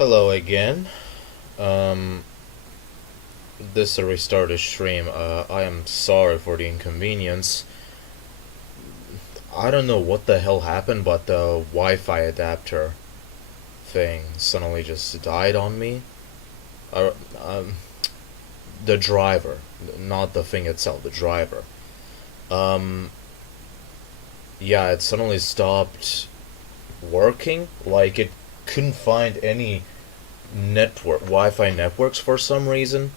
Hello again. Um, this is a restarted stream. I am sorry for the inconvenience. I don't know what the hell happened, but the Wi-Fi adapter thing suddenly just died on me. Uh, um, the driver, not the thing itself, the driver. Um, yeah, it suddenly stopped working. Like it couldn't find any Wi-Fi networks for some reason.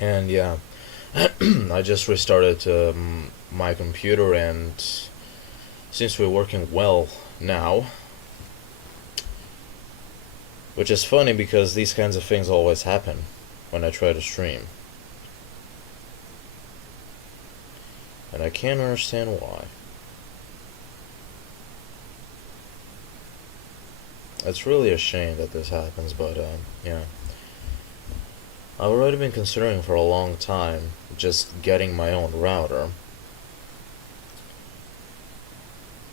And yeah, I just restarted my computer and seems to be working well now. Which is funny because these kinds of things always happen when I try to stream. And I can't understand why. It's really a shame that this happens, but yeah. I've already been considering for a long time just getting my own router.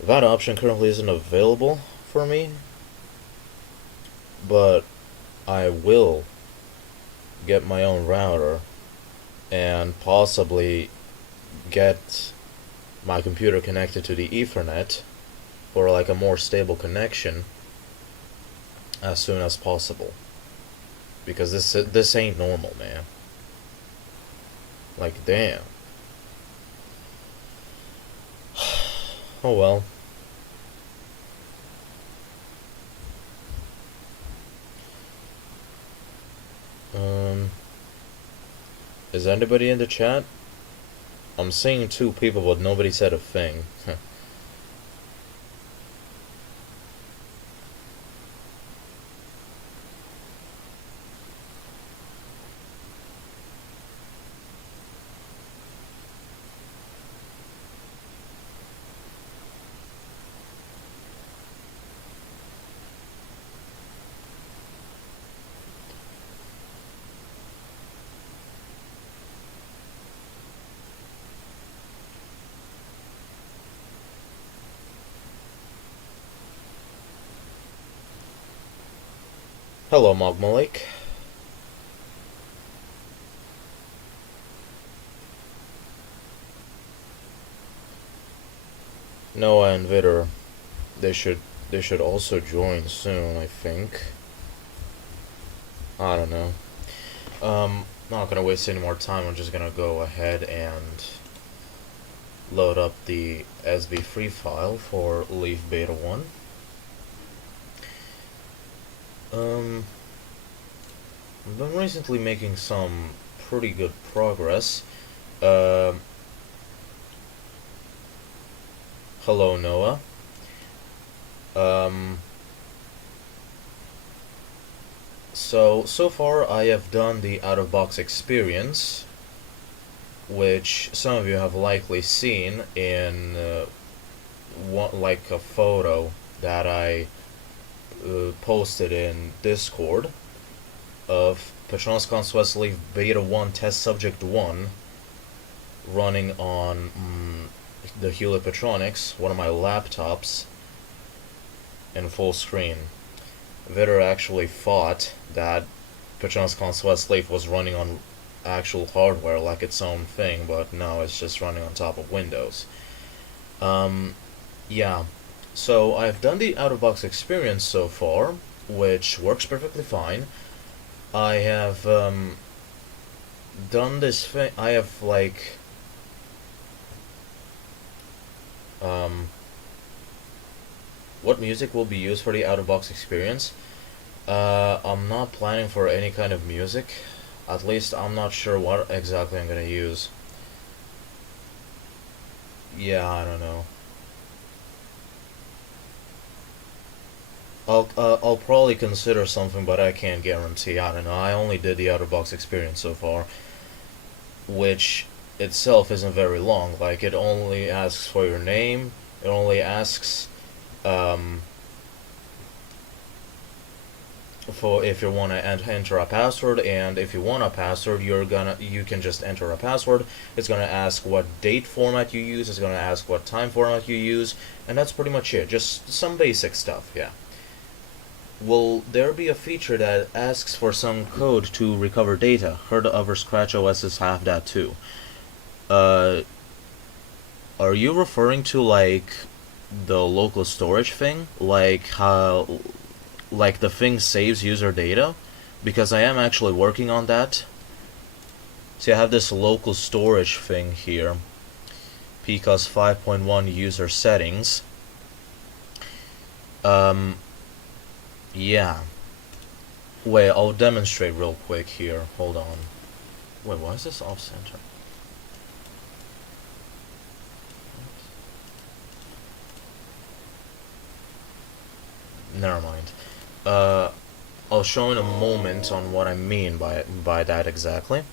That option currently isn't available for me, but I will get my own router and possibly get my computer connected to the Ethernet for like a more stable connection as soon as possible. Because this ain't normal, man. Like, damn. Oh well. Is anybody in the chat? I'm seeing two people, but nobody said a thing. Hello, Mogmalik. Noah and Vitter, they should also join soon, I think. I don't know. Not gonna waste any more time. I'm just gonna go ahead and load up the SV3 file for Leaf Beta 1. I've been recently making some pretty good progress. Hello, Noah. So far I have done the out-of-box experience, which some of you have likely seen in like a photo that I posted in Discord of PCOS Conquest Leaf Beta 1 Test Subject 1 running on the Hewlett Patronics, one of my laptops, in full screen. Vitter actually thought that PCOS Conquest Leaf was running on actual hardware like its own thing, but no, it's just running on top of Windows. Yeah. So I've done the out-of-box experience so far, which works perfectly fine. I have done this thing. I have like what music will be used for the out-of-box experience? I'm not planning for any kind of music. At least I'm not sure what exactly I'm gonna use. Yeah, I don't know. I'll probably consider something, but I can't guarantee. I don't know. I only did the out-of-box experience so far, which itself isn't very long. Like, it only asks for your name. It only asks for if you want to enter a password, and if you want a password, you can just enter a password. It's gonna ask what date format you use. It's gonna ask what time format you use, and that's pretty much it. Just some basic stuff, yeah. will there be a feature that asks for some code to recover data? Heard other Scratch OSs have that too. Uh, are you referring to like the local storage thing? Like how, like the thing saves user data? Because I am actually working on that. See, I have this local storage thing here. PCOS 5.1 user settings. Yeah. Wait, I'll demonstrate real quick here. Hold on. Wait, why is this off center? Never mind. I'll show in a moment on what I mean by that exactly.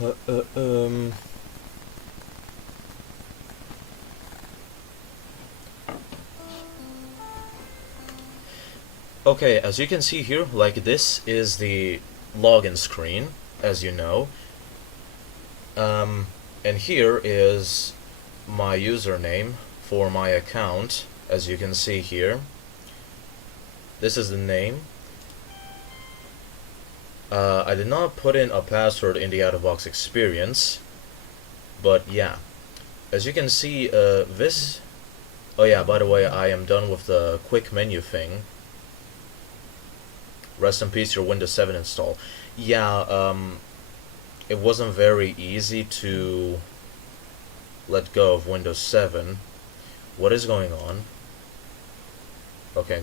Uh, uh, um. Okay, as you can see here, like this is the login screen, as you know. And here is my username for my account, as you can see here. This is the name. I did not put in a password in the out-of-box experience, but yeah. As you can see, this... Oh yeah, by the way, I am done with the quick menu thing. Rest in peace, your Windows 7 install. Yeah, it wasn't very easy to let go of Windows 7. What is going on? Okay,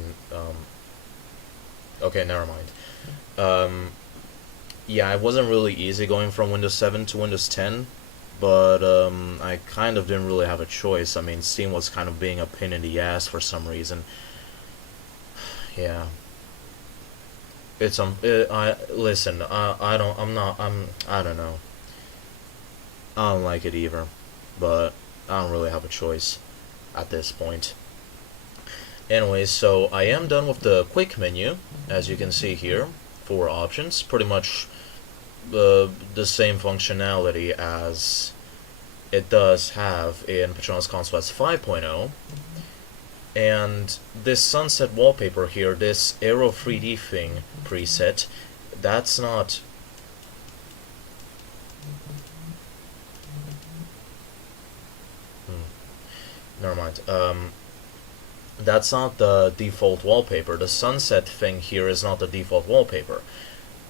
okay, never mind. Yeah, it wasn't really easy going from Windows 7 to Windows 10, but I kind of didn't really have a choice. I mean, Steam was kind of being a pain in the ass for some reason. Yeah. It's I listen. I don't. I'm not. I don't know. I don't like it either, but I don't really have a choice at this point. Anyways, so I am done with the quick menu, as you can see here. 4 options, pretty much the same functionality as it does have in Patronus Conquest 5.0. And this sunset wallpaper here, this Aero 3D thing preset, that's not... Never mind. That's not the default wallpaper. The sunset thing here is not the default wallpaper.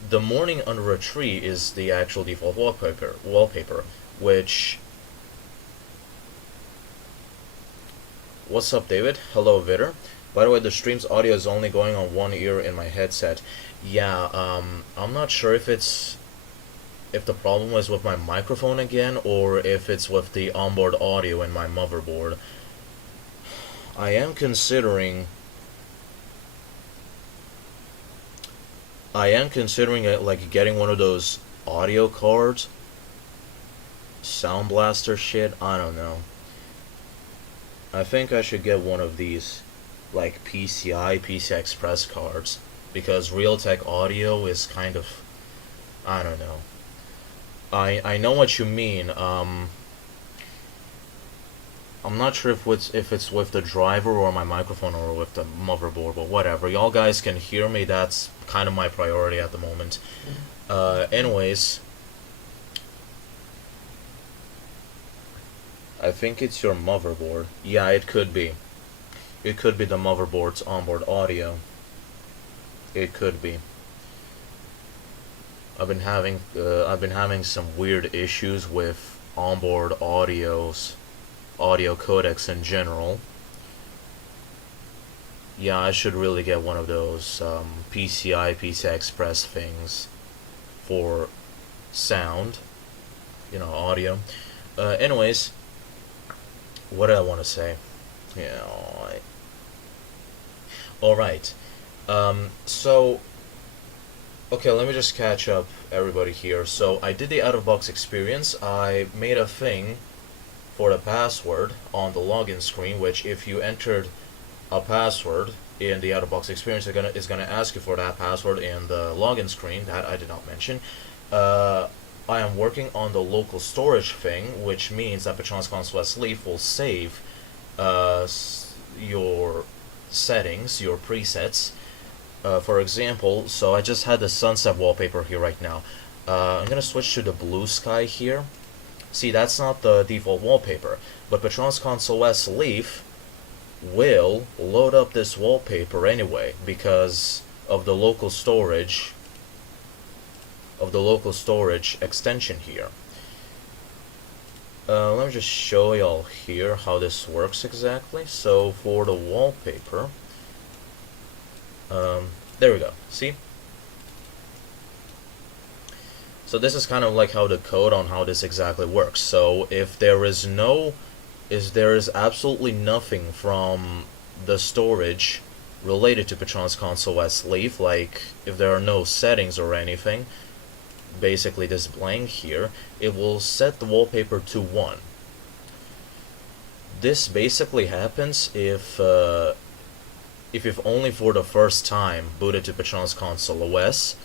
The morning under a tree is the actual default wallpaper, which... What's up, David? Hello, Vitter. By the way, the stream's audio is only going on one ear in my headset. Yeah, I'm not sure if the problem is with my microphone again, or if it's with the onboard audio in my motherboard. I am considering like getting one of those audio cards, Sound Blaster shit. I don't know. I think I should get one of these, like PCI Express cards, because Realtek audio is kind of, I don't know. I know what you mean. I'm not sure if it's with the driver or my microphone or with the motherboard, but whatever. Y'all guys can hear me. That's kind of my priority at the moment. Anyways, I think it's your motherboard. Yeah, it could be. It could be the motherboard's onboard audio. It could be. I've been having some weird issues with onboard audio codecs in general. Yeah, I should really get one of those PCI Express things for sound, audio. Anyways, what did I want to say? Yeah, alright. So, okay, let me just catch up everybody here. So, I did the out-of-box experience. I made a thing for the password on the login screen, which if you entered a password in the out-of-box experience. Is gonna ask you for that password in the login screen that I did not mention. I am working on the local storage thing, which means that Patron's Console Leaf will save your settings, your presets. For example, so I just had the sunset wallpaper here right now. I'm gonna switch to the blue sky here. See, that's not the default wallpaper, but Patron's Console Leaf will load up this wallpaper anyway because of the local storage extension here. Let me just show y'all here how this works exactly. So for the wallpaper, there we go. See? So this is kind of like how the code on how this exactly works. So if there is absolutely nothing from the storage related to Patron's Console Leaf, like if there are no settings or anything, basically this blank here, it will set the wallpaper to 1. This basically happens if you've only for the first time booted to Patron's Console OS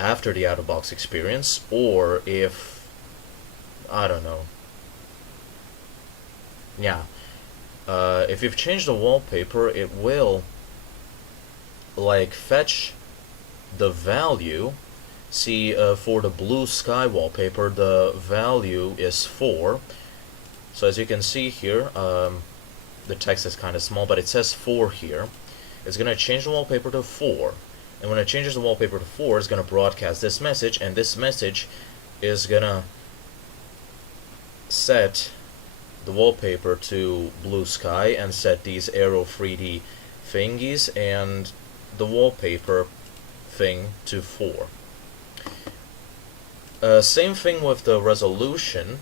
after the out-of-box experience, or if, I don't know, yeah, if you've changed the wallpaper, it will like fetch the value. See, for the blue sky wallpaper, the value is 4. So as you can see here, the text is kind of small, but it says 4 here. It's going to change the wallpaper to 4. And when it changes the wallpaper to 4, it's going to broadcast this message, and this message is going to set the wallpaper to blue sky and set these arrow 3D thingies and the wallpaper thing to 4. Same thing with the resolution.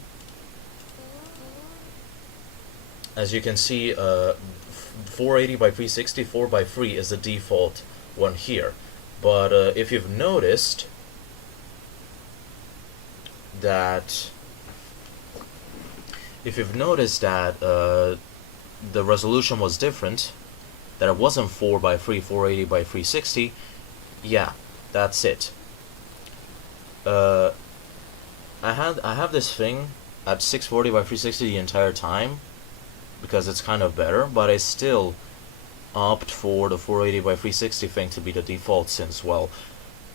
As you can see, 480 by 360, 4 by 3 is the default one here. But if you've noticed that the resolution was different, that it wasn't 4 by 3, 480 by 360, yeah, that's it. I have this thing at 640 by 360 the entire time because it's kind of better, but I still opt for the 480 by 360 thing to be the default since, well,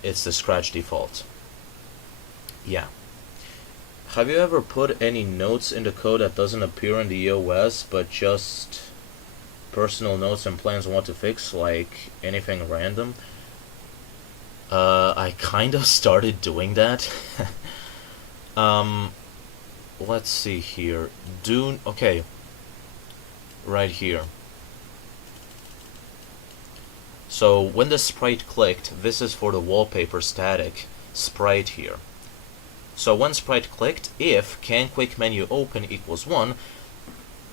it's the Scratch default. Yeah. Have you ever put any notes in the code that doesn't appear in the OS, but just personal notes and plans on what to fix, like anything random? I kind of started doing that. Let's see here. Okay. Right here. So when the sprite clicked, this is for the wallpaper static sprite here. So when sprite clicked, if can quick menu open equals 1,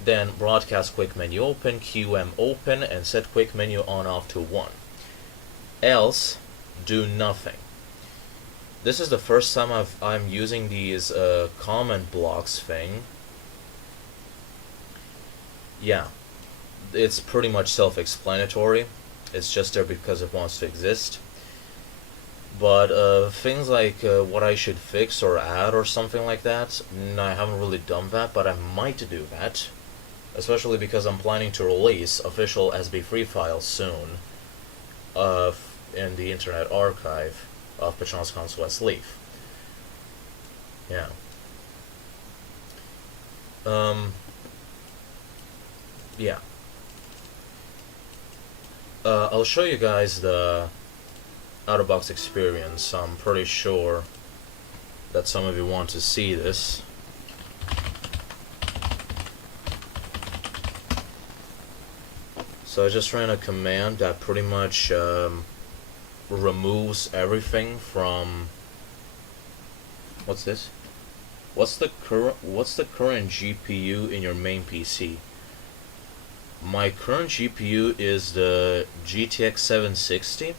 then broadcast quick menu open, QM open, and set quick menu on off to 1. Else, do nothing. This is the first time I'm using these comment blocks thing. Yeah, it's pretty much self-explanatory. It's just there because it wants to exist. But things like what I should fix or add or something like that, no, I haven't really done that, but I might do that. Especially because I'm planning to release official SB3 files soon in the Internet Archive of Patron's Console Leaf. Yeah. Yeah. I'll show you guys the out-of-box experience. I'm pretty sure that some of you want to see this. So I just ran a command that pretty much removes everything from... What's this? What's the current GPU in your main PC? My current GPU is the GTX 760,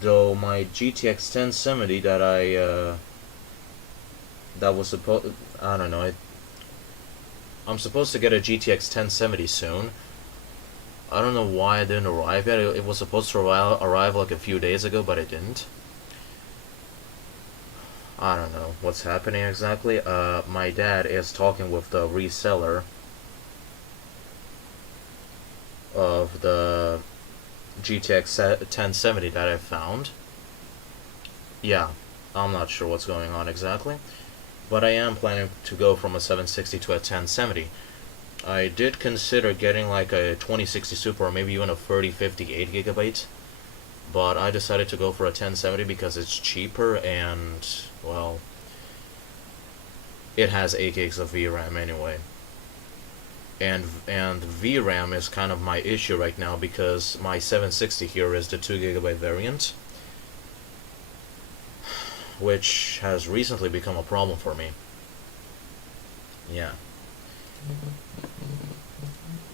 though my GTX 1070 that I don't know, I'm supposed to get a GTX 1070 soon, I don't know why it didn't arrive yet. It was supposed to arrive like a few days ago, but it didn't. I don't know what's happening exactly. My dad is talking with the reseller of the GTX 1070 that I found. Yeah, I'm not sure what's going on exactly, but I am planning to go from a 760 to a 1070. I did consider getting like a 2060 Super or maybe even a 3058 gigabyte, but I decided to go for a 1070 because it's cheaper and, well, it has 8 gigs of VRAM anyway. And VRAM is kind of my issue right now because my 760 here is the 2 gigabyte variant, which has recently become a problem for me. Yeah.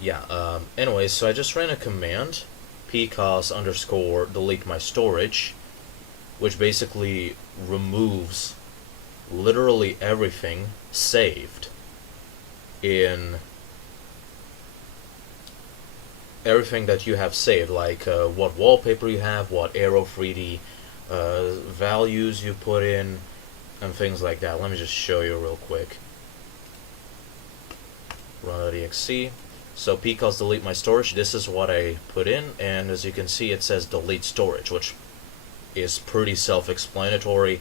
Yeah, anyway, so I just ran a command, PCOS underscore delete my storage, which basically removes literally everything saved in everything that you have saved, like what wallpaper you have, what Aero 3D values you put in, and things like that. Let me just show you real quick. Run .exe. So PCOS delete my storage, this is what I put in, and as you can see it says delete storage, which is pretty self-explanatory.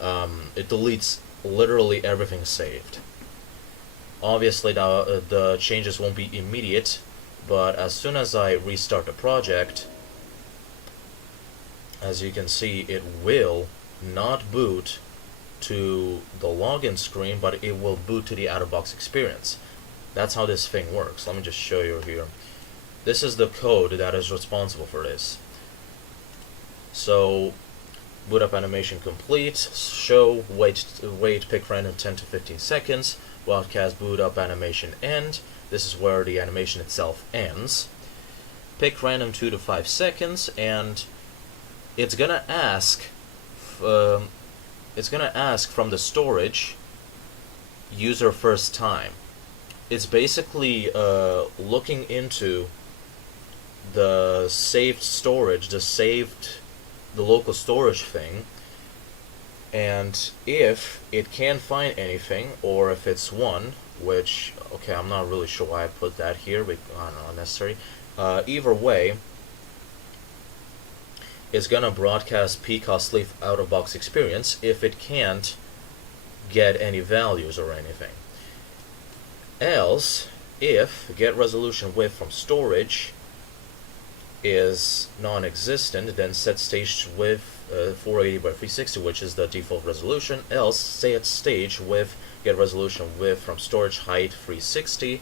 It deletes literally everything saved. Obviously the changes won't be immediate, but as soon as I restart the project, as you can see, it will not boot to the login screen, but it will boot to the out-of-box experience. That's how this thing works. Let me just show you here. This is the code that is responsible for this. So, boot up animation complete, show, wait, pick random 10 to 15 seconds, broadcast boot up animation end. This is where the animation itself ends. Pick random 2 to 5 seconds, and it's gonna ask from the storage user first time. It's basically looking into the saved storage, the local storage thing, and if it can't find anything, or if it's 1, which, okay, I'm not really sure why I put that here, but I don't know, unnecessary. Either way, it's gonna broadcast PCOS leaf out-of-box experience if it can't get any values or anything. Else, if get resolution width from storage is non-existent, then set stage width 480 by 360, which is the default resolution. Else, set stage width get resolution width from storage height 360.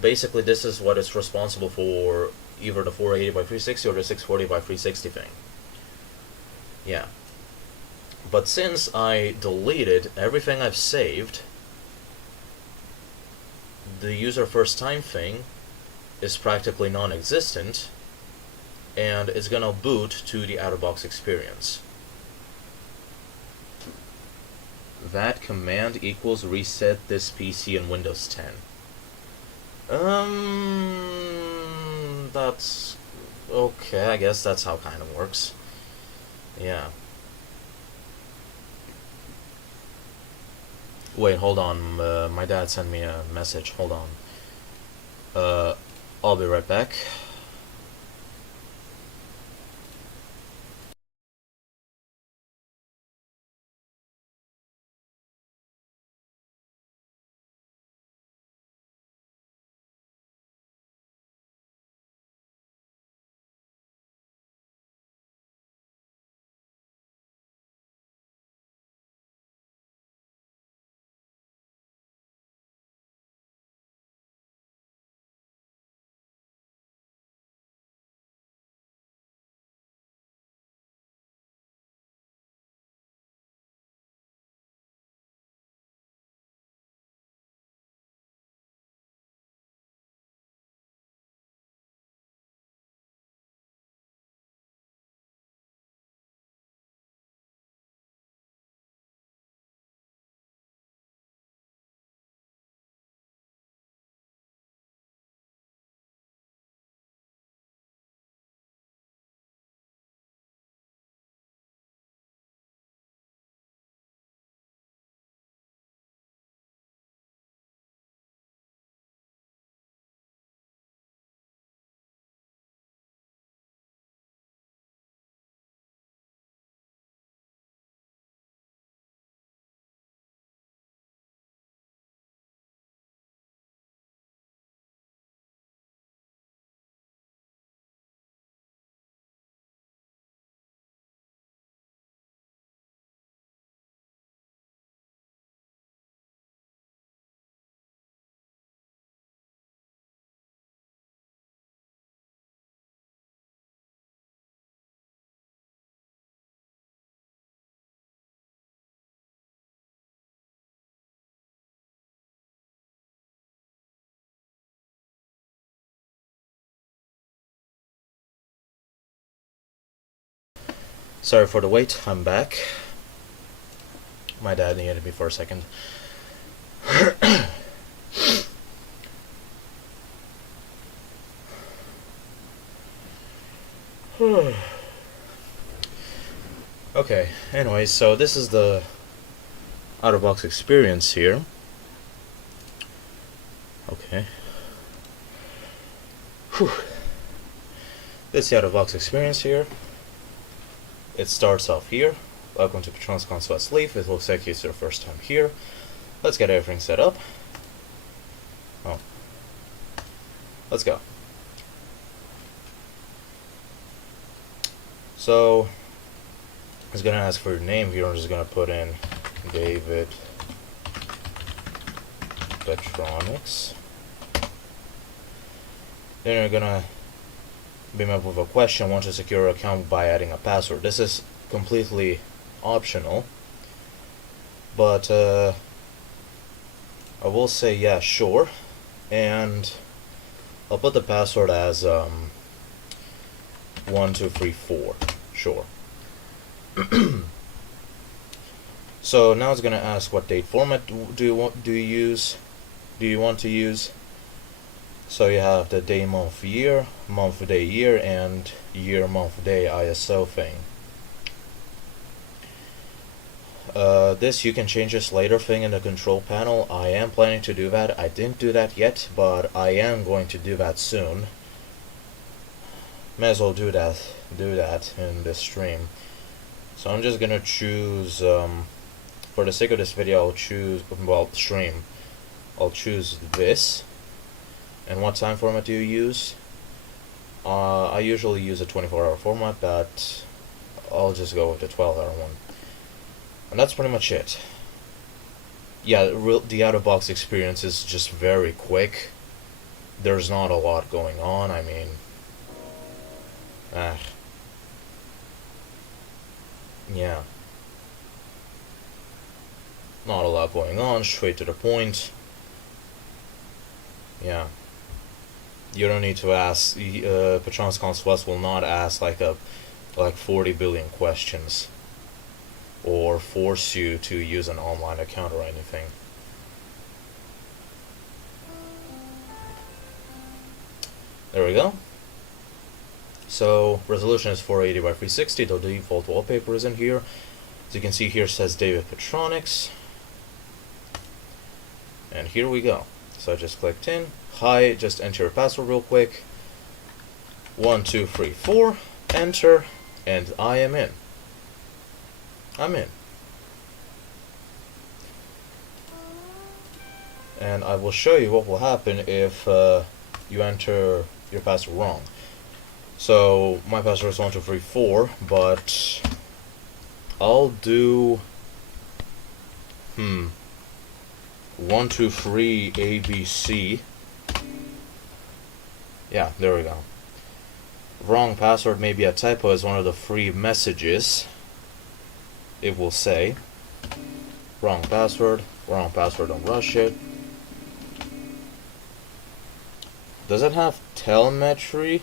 Basically, this is what is responsible for either the 480 by 360 or the 640 by 360 thing. Yeah. But since I deleted everything I've saved, the user first time thing is practically non-existent, and it's gonna boot to the out-of-box experience. That command equals reset this PC in Windows 10. That's okay, I guess that's how it kind of works. Yeah. Wait, hold on. My dad sent me a message. Hold on. I'll be right back. Sorry for the wait, I'm back. My dad needed me for a second. Okay, anyway, so this is the out-of-box experience here. Okay. Whew. This is the out-of-box experience here. It starts off here. Welcome to Patron's Console Leaf. It looks like it's your first time here. Let's get everything set up. Oh. Let's go. So, it's gonna ask for your name here. I'm just gonna put in David Petronics. Then you're gonna beam up with a question. Want to secure your account by adding a password. This is completely optional, but I will say yeah, sure, and I'll put the password as 1234. Sure. So now it's gonna ask what date format do you want to use. So you have the day, month, year, month, day, year, and year, month, day ISO thing. This you can change this later thing in the control panel. I am planning to do that. I didn't do that yet, but I am going to do that soon. May as well do that in this stream. So I'm just gonna choose, for the sake of this video, I'll choose, stream. I'll choose this. And what time format do you use? I usually use a 24-hour format, but I'll just go with the 12-hour one. And that's pretty much it. Yeah, the out-of-box experience is just very quick. There's not a lot going on, I mean... yeah. Not a lot going on, straight to the point. Yeah. You don't need to ask, Patron's Console will not ask like 40 billion questions or force you to use an online account or anything. There we go. So resolution is 480 by 360. The default wallpaper is in here. As you can see here, it says David Petronics. And here we go. So I just clicked in. Hi, just enter your password real quick. 1234. Enter, and I am in. I'm in. And I will show you what will happen if you enter your password wrong. So my password is 1234, but I'll do 123 ABC. Yeah, there we go. Wrong password may be a typo as one of the free messages. It will say wrong password, don't rush it. Does it have telemetry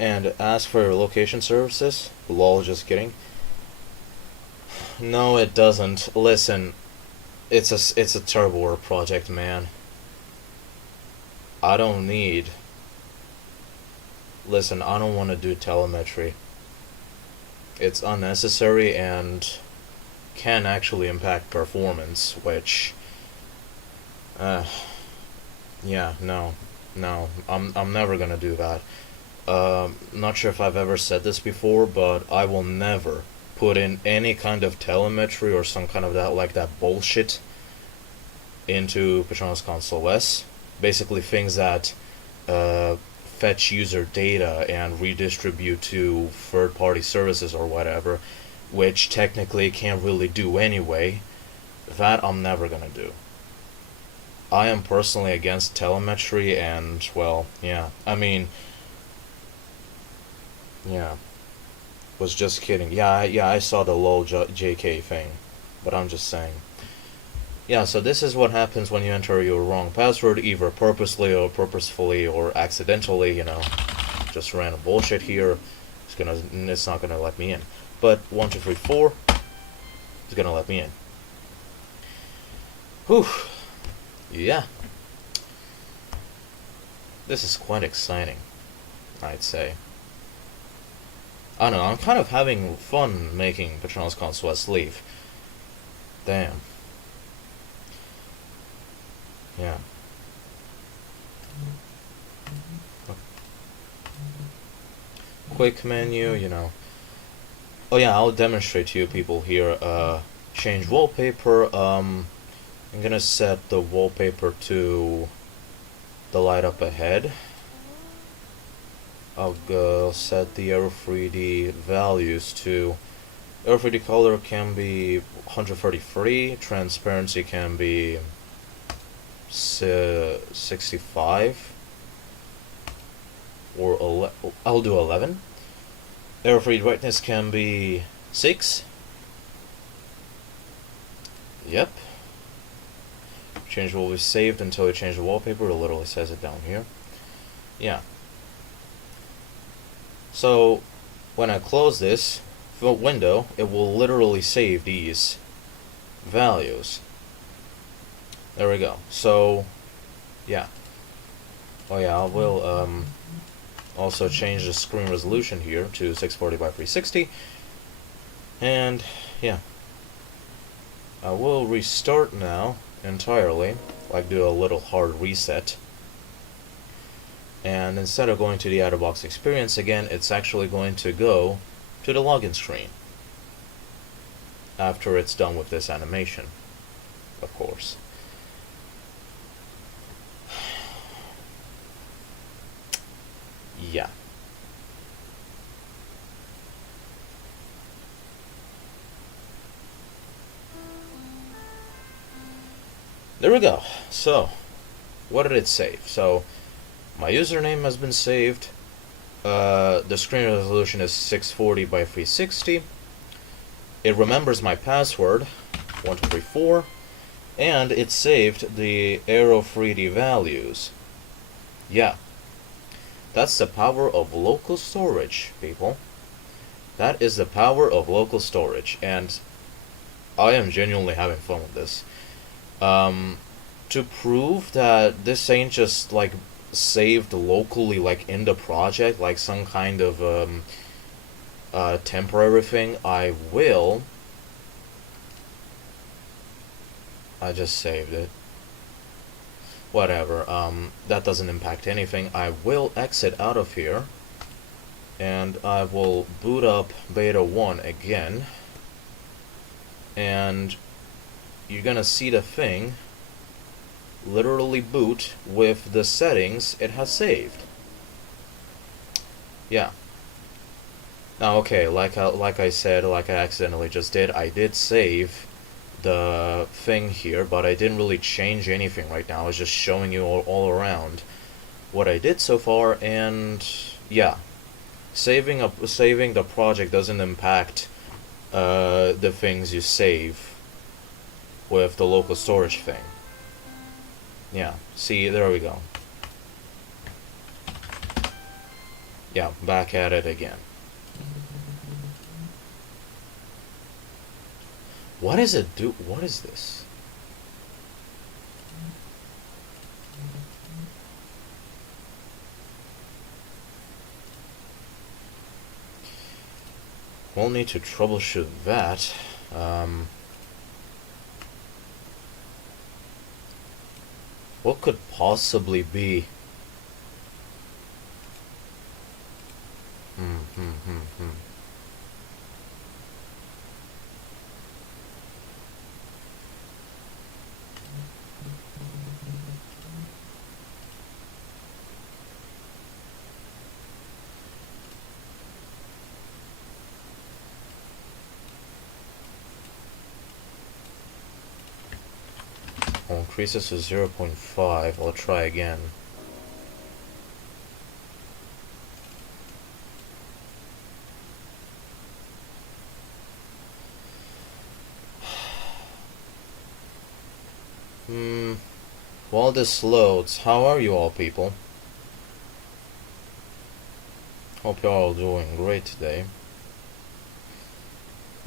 and ask for your location services? Lol, just kidding. No, it doesn't. Listen, it's a turbo work project, man. I don't need. Listen, I don't want to do telemetry. It's unnecessary and can actually impact performance, which yeah, no, I'm never gonna do that. Not sure if I've ever said this before, but I will never put in any kind of telemetry or some kind of that bullshit into Patron's Console S. Basically things that fetch user data and redistribute to third-party services or whatever, which technically can't really do anyway. That I'm never gonna do. I am personally against telemetry, and well, yeah, I mean, yeah, was just kidding. Yeah, I saw the lol JK thing, but I'm just saying. Yeah, so this is what happens when you enter your wrong password, either purposely or purposefully or accidentally, you know. Just random bullshit here. It's not gonna let me in. but 1234 is gonna let me in. Whew. Yeah. This is quite exciting, I'd say. I don't know, I'm kind of having fun making Patronus Console sleeve. Damn. Yeah. Quick menu, you know. Oh yeah, I'll demonstrate to you people here. Change wallpaper. I'm gonna set the wallpaper to the light up ahead. I'll go set the Aero 3D values to Aero 3D color can be 133, transparency can be 65 or I'll do 11. Aero 3D brightness can be 6. Yep. Change will be saved until you change the wallpaper. It literally says it down here. Yeah. So when I close this window, it will literally save these values. There we go. So yeah. Oh yeah, I will also change the screen resolution here to 640 by 360. And yeah. I will restart now entirely, like do a little hard reset. And instead of going to the out-of-box experience again, it's actually going to go to the login screen after it's done with this animation, of course. Yeah. There we go. So, what did it save? So, my username has been saved. The screen resolution is 640 by 360. It remembers my password, 1234, and it saved the Aero 3D values. Yeah. That's the power of local storage, people. That is the power of local storage, and I am genuinely having fun with this. To prove that this ain't just like saved locally, like in the project, like some kind of temporary thing, I just saved it. Whatever, that doesn't impact anything. I will exit out of here, and I will boot up Beta 1 again, and you're gonna see the thing literally boot with the settings it has saved. Yeah. Now, okay, like I said, like I accidentally just did, I did save the thing here, but I didn't really change anything right now. I was just showing you all around what I did so far, and yeah, saving the project doesn't impact the things you save with the local storage thing. Yeah, see, there we go. Yeah, back at it again. What does it do? What is this? We'll need to troubleshoot that. What could possibly be? I'll increase this to 0.5. I'll try again. While this loads, how are you all, people? Hope you're all doing great today.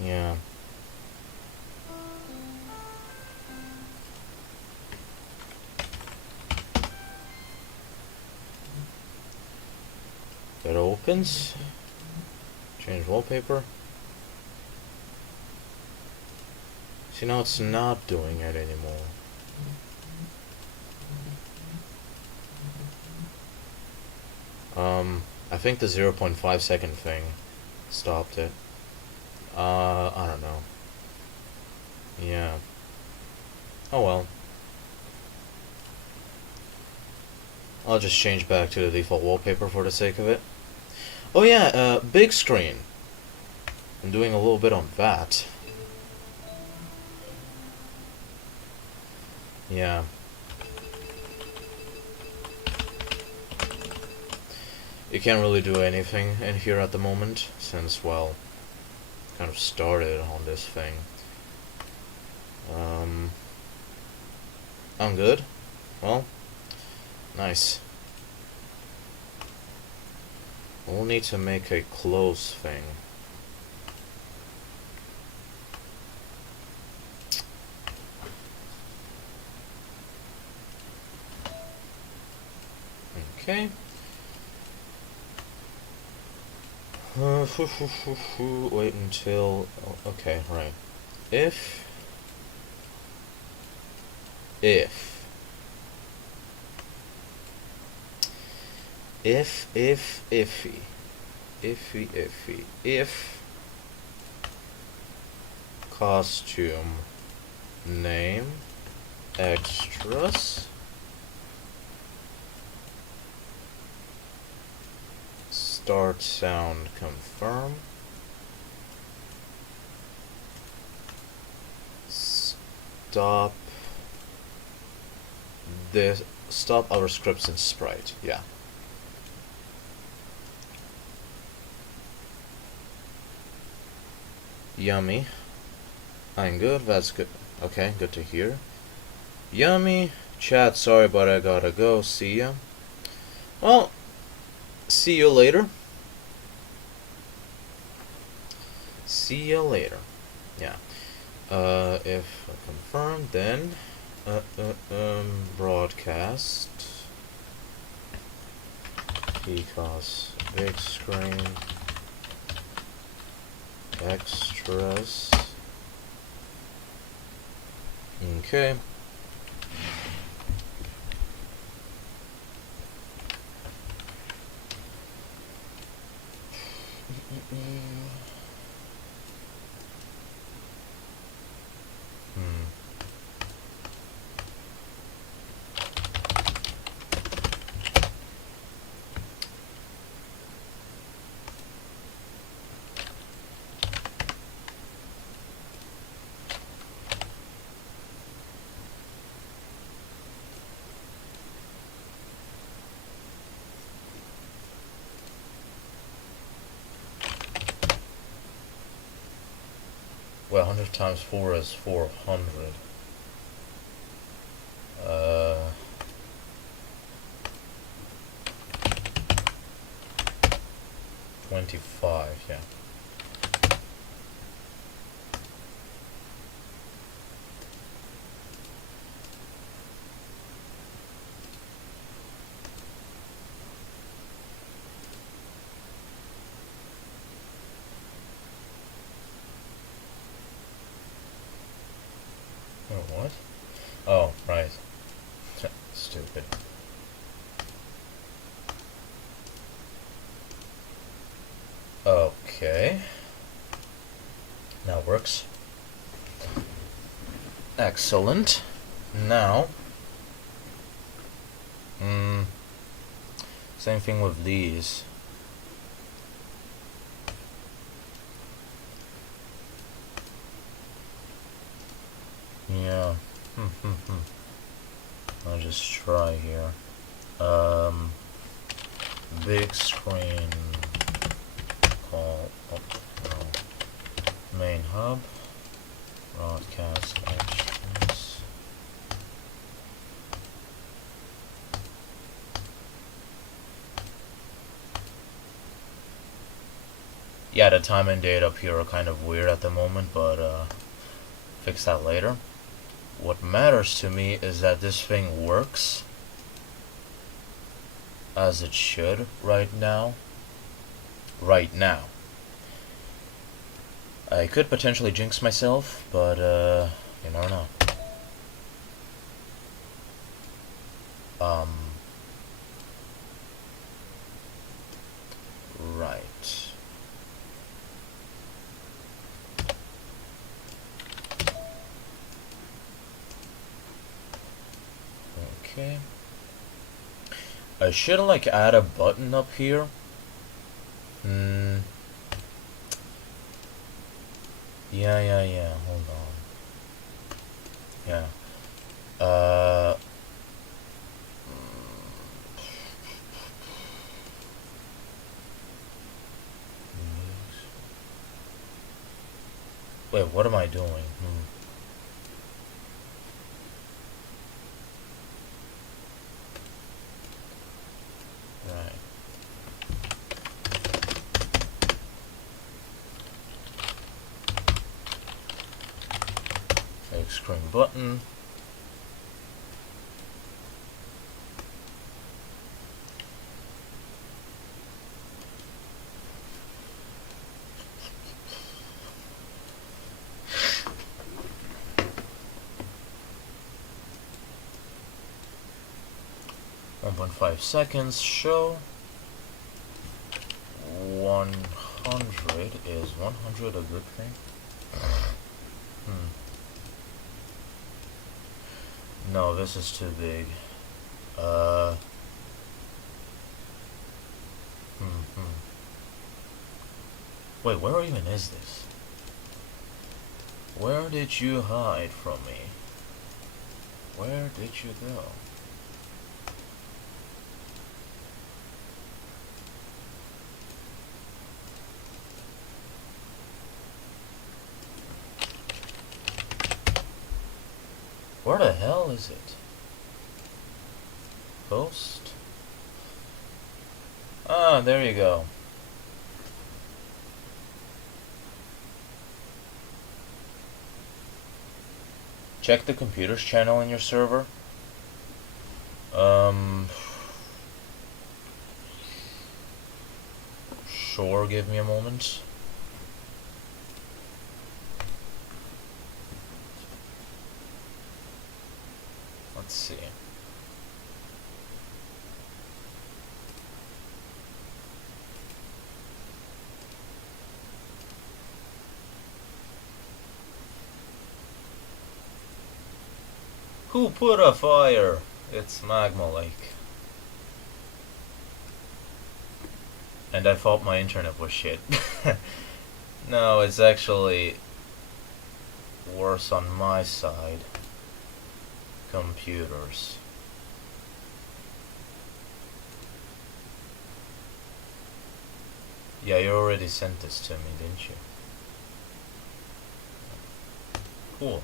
Yeah. It opens. Change wallpaper. See, now it's not doing it anymore. I think the 0.5 second thing stopped it. I don't know. Yeah. Oh well. I'll just change back to the default wallpaper for the sake of it. Oh yeah, big screen. I'm doing a little bit on that. Yeah. You can't really do anything in here at the moment, since, well, kind of started on this thing. I'm good. Well, nice. We'll need to make a close thing. Okay. Wait until... okay, right. If... If costume name extras start sound confirm stop this stop our scripts in sprite. Yeah. Yummy. I'm good. That's good. Okay, good to hear. Yummy. Chat, sorry, but I gotta go. See ya. Well, see you later. See ya later. Yeah. If confirmed, then broadcast PCOS big screen extras. Okay. Well, 100 times 4 is 400. 25, yeah. Oh, what? Oh, right. Stupid. Okay. Now works. Excellent. Now, same thing with these. Yeah. I'll just try here. Big screen call. Oh, no. Main hub. Broadcast extras. Yeah, the time and date up here are kind of weird at the moment, but fix that later. What matters to me is that this thing works as it should right now. Right now. I could potentially jinx myself, but you never know. Right. Okay. I should like add a button up here. Yeah. Hold on. Yeah. Uh. Wait, what am I doing? Right. Fake screen button. .5 seconds. Show 100. Is 100 a good thing? No, this is too big. Wait, where even is this? Where did you hide from me? Where did you go? Where the hell is it? Post? Ah, there you go. Check the computers channel in your server. Sure, give me a moment. Let's see. Who put a fire? It's Magma Lake. And I thought my internet was shit. No, it's actually worse on my side. Computers. Yeah, you already sent this to me, didn't you? Cool.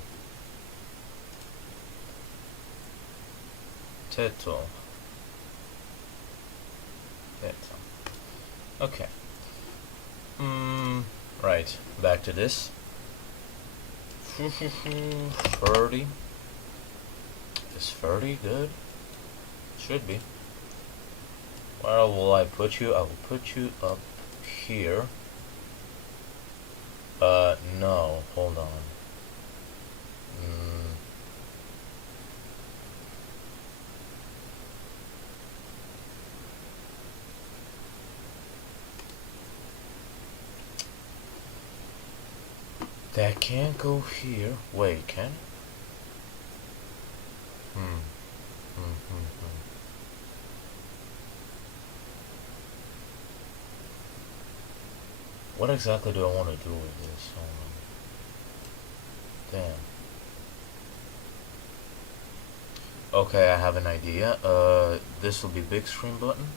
Teto. Okay. Right. Back to this. 30. Is 30 good? Should be. Where will I put you? I will put you up here. No. Hold on. That can't go here. Wait, can it? What exactly do I want to do with this? Damn. Okay, I have an idea. This will be big screen button.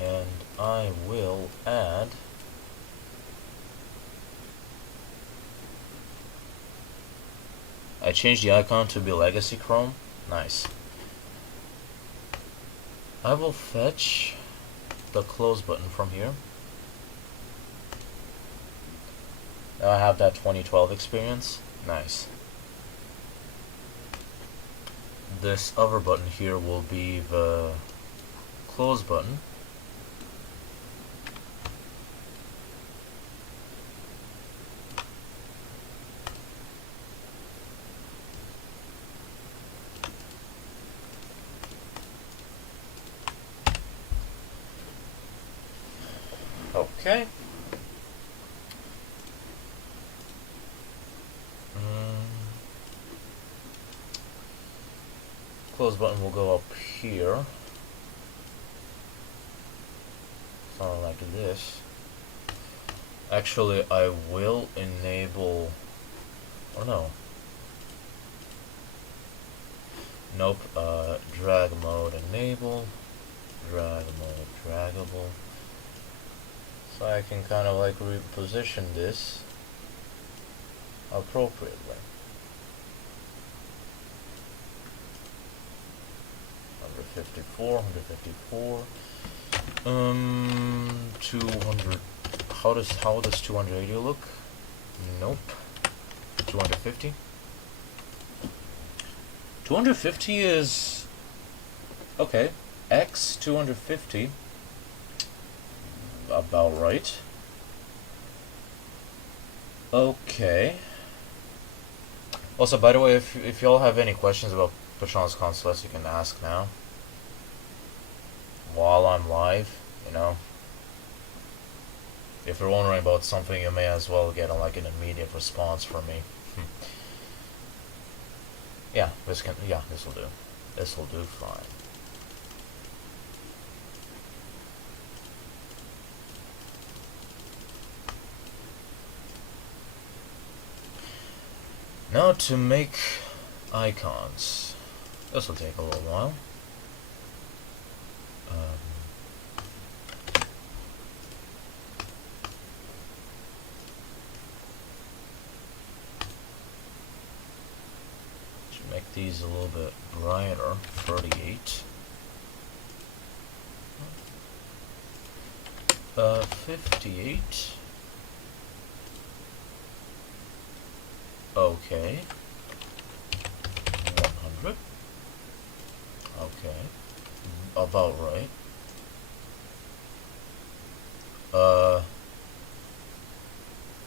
And I will add I changed the icon to be Legacy Chrome. Nice. I will fetch the close button from here. Now I have that 2012 experience. Nice. This other button here will be the close button. Okay. Close button will go up here. Something like this. Actually, I will enable... Oh no. Nope. Drag mode enable. Drag mode draggable. So I can kind of like reposition this appropriately. 154, 154. 200. How does 280 look? Nope. 250. 250 is okay. X 250. About right. Okay. Also, by the way, if y'all have any questions about Patron's Consulate, you can ask now. While I'm live, you know. If you're wondering about something, you may as well get like an immediate response from me. Yeah, this will do. This will do fine. Now to make icons. This will take a little while. Should make these a little bit brighter. 38. 58. Okay. 100. Okay. About right.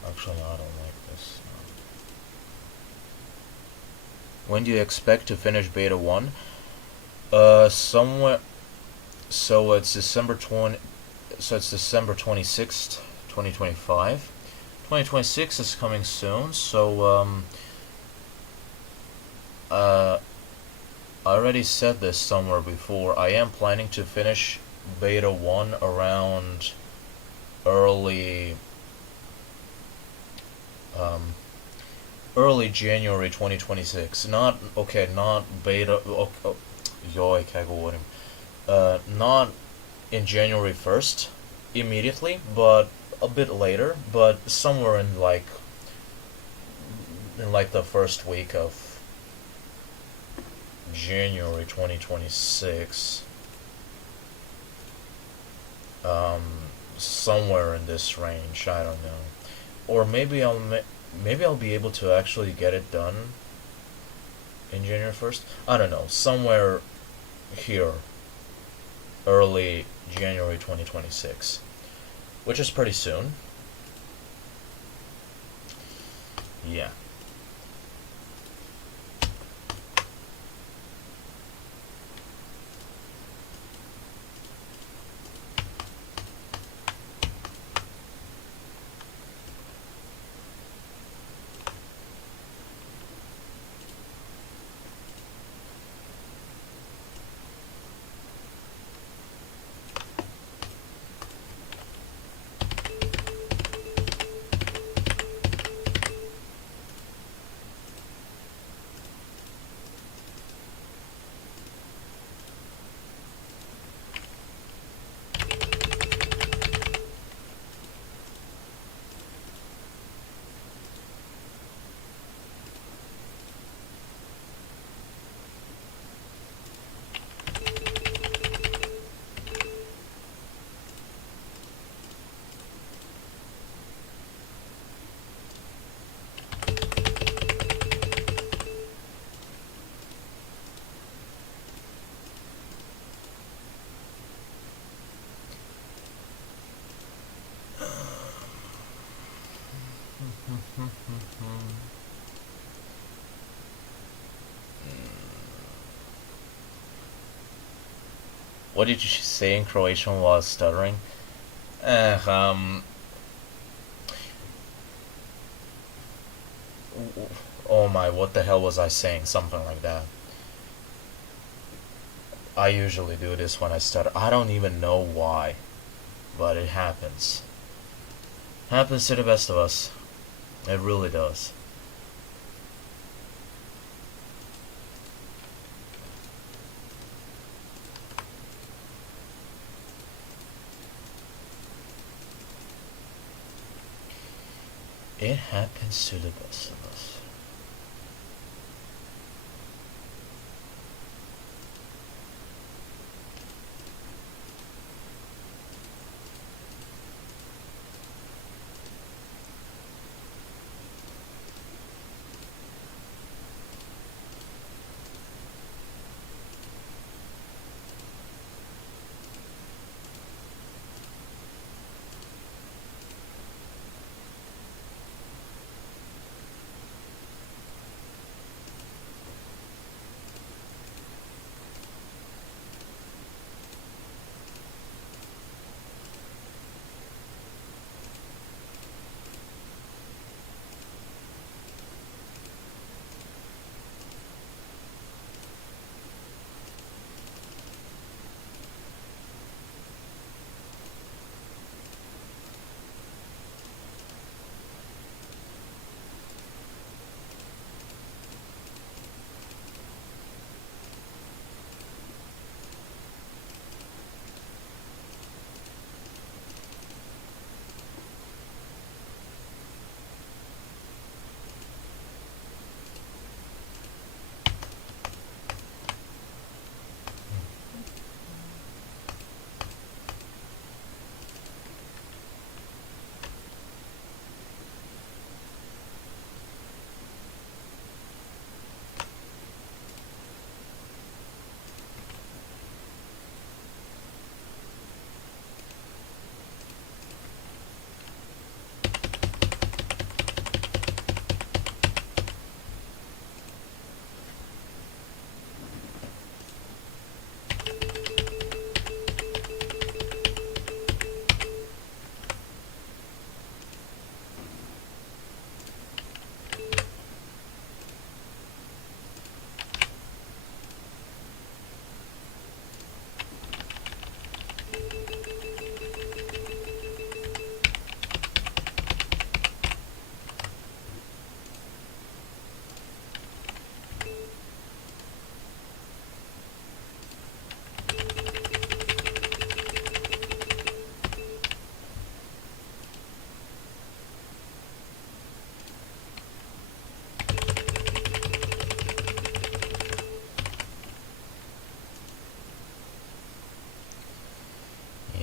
Actually, no, I don't like this. When do you expect to finish beta 1? Somewhere. So it's December 26th, 2025. 2026 is coming soon, so I already said this somewhere before. I am planning to finish beta 1 around early January 2026. Not beta. Not in January 1st, immediately, but a bit later, but somewhere in like the first week of January 2026. Somewhere in this range, I don't know. Or maybe I'll be able to actually get it done in January 1st. I don't know, somewhere here, early January 2026, which is pretty soon. Yeah. What did you say in Croatian while stuttering? Eh, um, oh my, what the hell was I saying? Something like that. I usually do this when I stutter. I don't even know why, but it happens. Happens to the best of us. It really does. It happens to the best of us.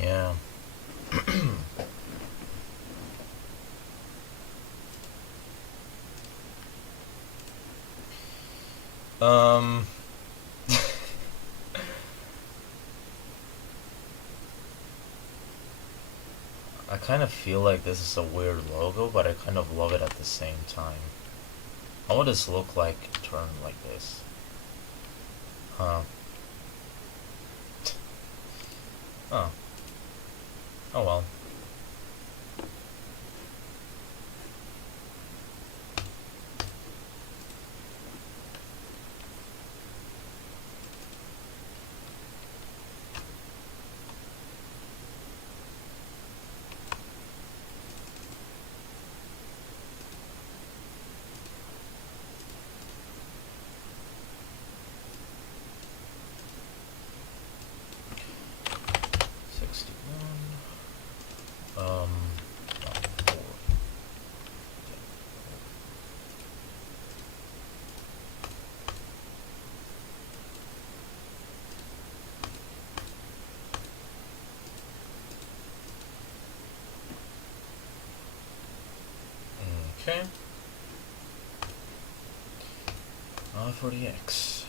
Yeah. um. I kind of feel like this is a weird logo, but I kind of love it at the same time. How would this look like turned like this? Huh. Oh. Oh well. Um, okay. For the X.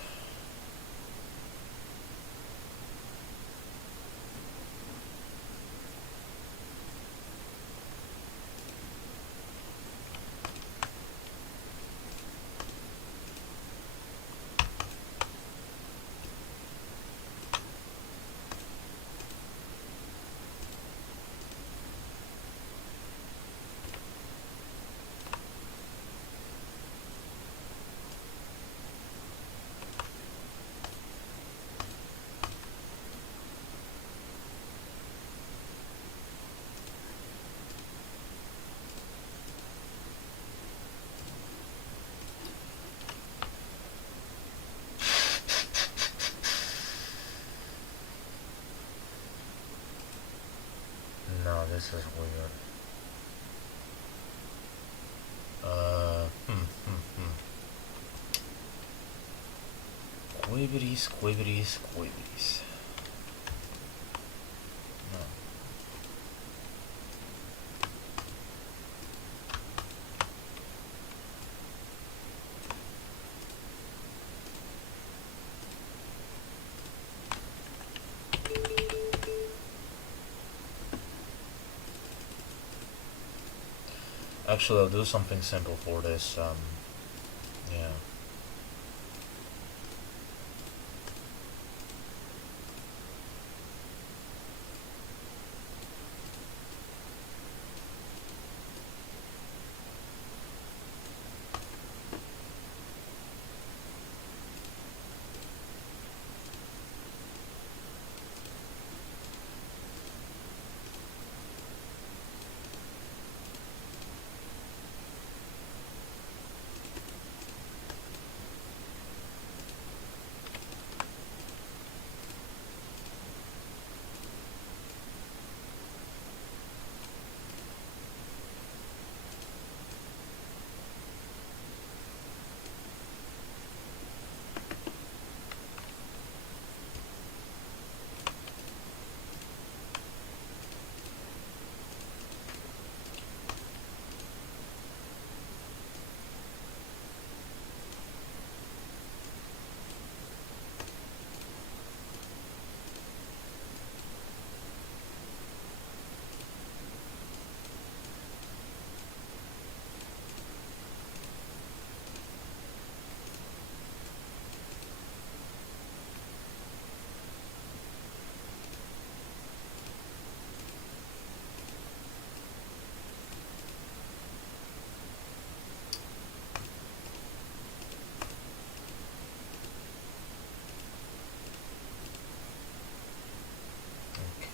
No, this is weird. Quibbity, squibbity, squibbities. No. Actually, I'll do something simple for this. Yeah.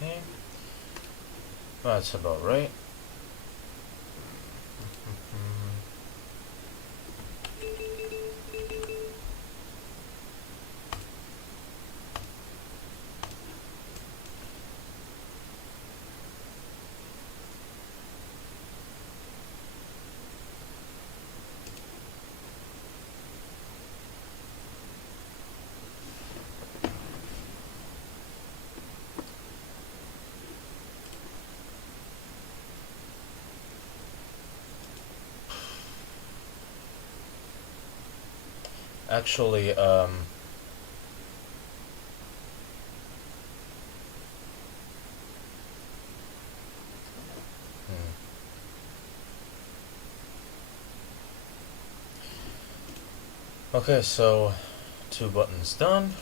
Okay. That's about right. Actually, okay, so 2 buttons done.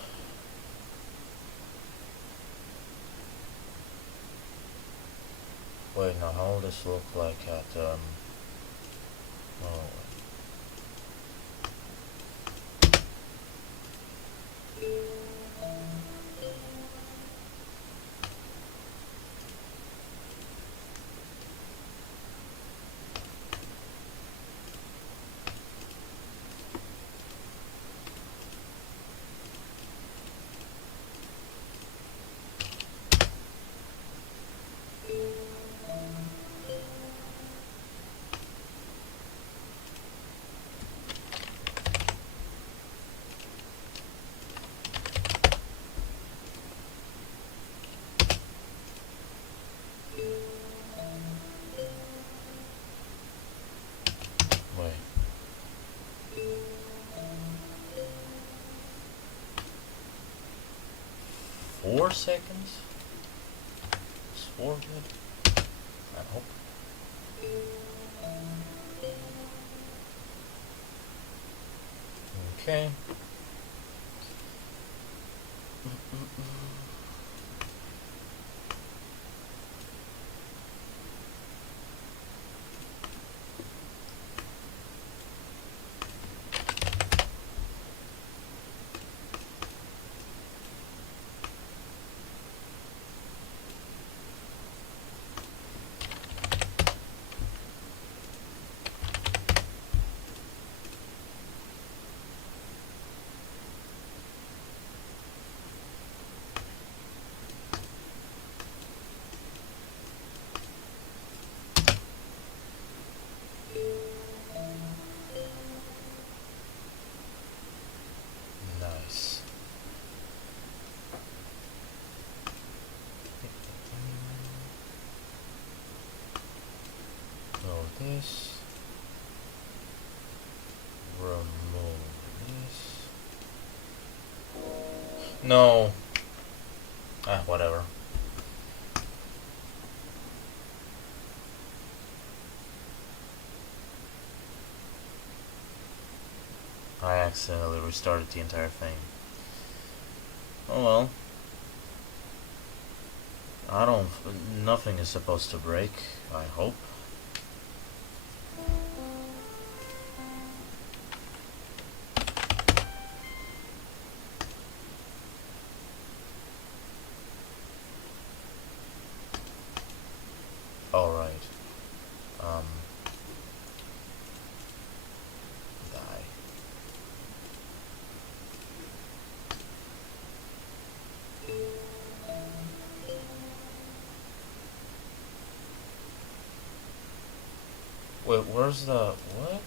Wait, now how will this look like at, oh, wait. 4 seconds? Is 4 good? I hope. Okay. this. Remove this. No. Ah, whatever. I accidentally restarted the entire thing. Oh well. Nothing is supposed to break, I hope. Alright. Die. Wait, where's the... what?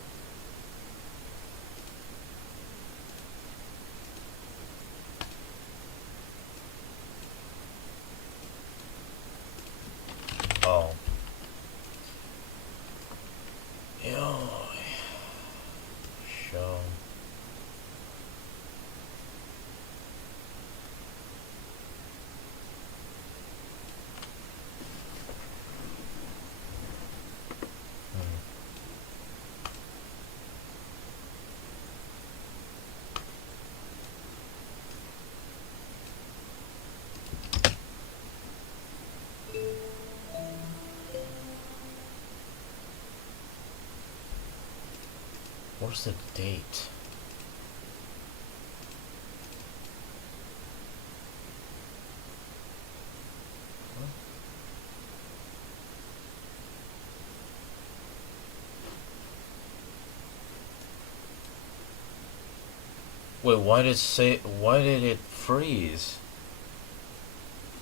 Oh. Yo. Show. Where's the date? Wait, why did it freeze?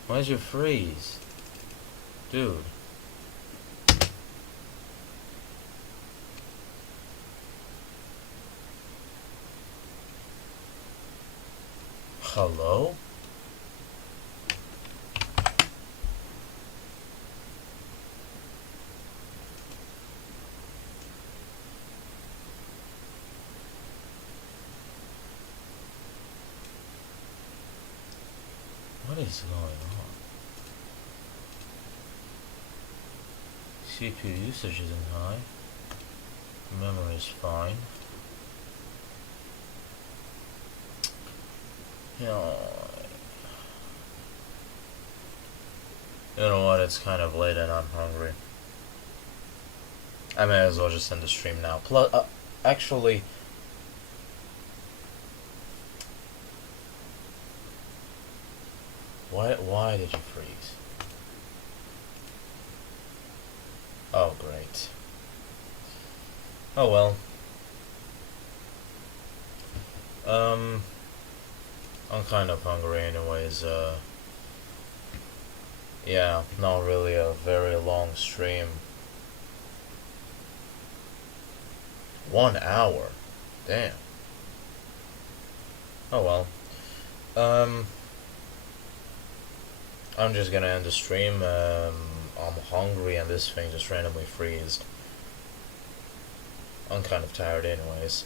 Why did you freeze? Dude. Hello? What is going on? CPU usage isn't high. Memory is fine. You know what, it's kind of late and I'm hungry. I may as well just end the stream now. Plus, actually... Why did you freeze? Oh, great. Oh well. I'm kind of hungry anyways, yeah, not really a very long stream. 1 hour? Damn. Oh well. I'm just gonna end the stream. I'm hungry and this thing just randomly freezed. I'm kind of tired anyways.